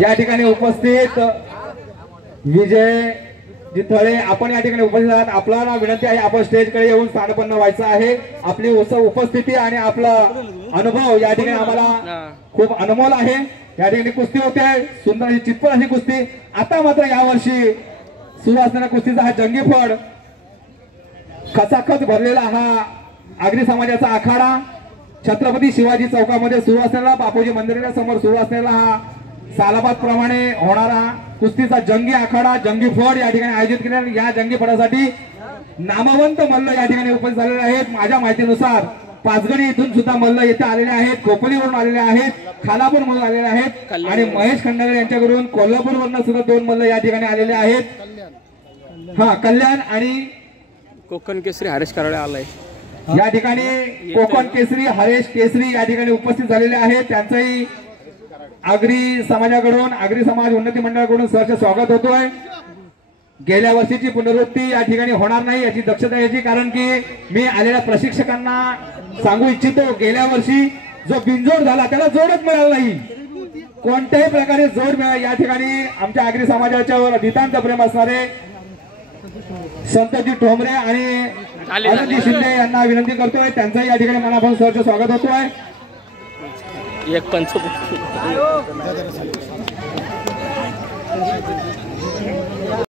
या ठिकाणी उपस्थित विजय जिथळे आपण या ठिकाणी उपस्थित आहात। आपल्याला विनंती आहे आपण स्टेजकडे येऊन स्थानपन्न व्हायचं आहे। आपली उपस्थिती आणि आपला अनुभव या ठिकाणी आम्हाला खूप अनमोल आहे। या ठिकाणी कुस्ती होते, सुंदर अशी चितपट अशी कुस्ती। आता मात्र यावर्षी सुरू असणाऱ्या कुस्तीचा हा जंगी फड, खचाखच भरलेला हा आगरी समाजाचा आखाडा छत्रपती शिवाजी चौकामध्ये सुरू असलेला, बापूजी मंदिराच्या समोर सुरू असलेला हा सालाबाद प्रमाणे होणारा कुस्तीचा जंगी आखाडा, जंगी फड या ठिकाणी आयोजित केलेला। या जंगी फडासाठी नामवंत मल्ल या ठिकाणी उपस्थित झालेले आहेत। माझ्या माहितीनुसार पाचगणी इथून सुद्धा मल्ल येथे आलेले आहेत, खोपोलीवरून आलेले आहेत, खालापूर मधून आलेले आहेत आणि महेश खंडागरे यांच्याकडून कोल्हापूरवरून सुद्धा 2 मल्ल या ठिकाणी आलेले आहेत। हा, कल्याण आणि कोकण केसरी हरेश कराडे आलाय या ठिकाणी। कोकण केसरी हरेश केसरी या ठिकाणी उपस्थित झालेले आहेत। त्यांचंही आगरी समाजाकडून, आगरी समाज उन्नती मंडळाकडून सहर्ष स्वागत होतोय। गेल्या वर्षीची पुनरावृत्ती या ठिकाणी होणार नाही याची दक्षता घ्यायची, कारण की मी आलेल्या प्रशिक्षकांना सांगू इच्छितो, गेल्या वर्षी जो बिनजोड झाला त्याला जोडच मिळाला नाही। कोणत्याही प्रकारे जोड मिळाला। या ठिकाणी आमच्या आगरी समाजाच्यावर नितांत प्रेम असणारे संतजी ठोंबरे आणि अरुणजी शिंदे यांना विनंती करतोय, त्यांचंही या ठिकाणी मनापासून सहर्ष स्वागत होतोय। एक पंच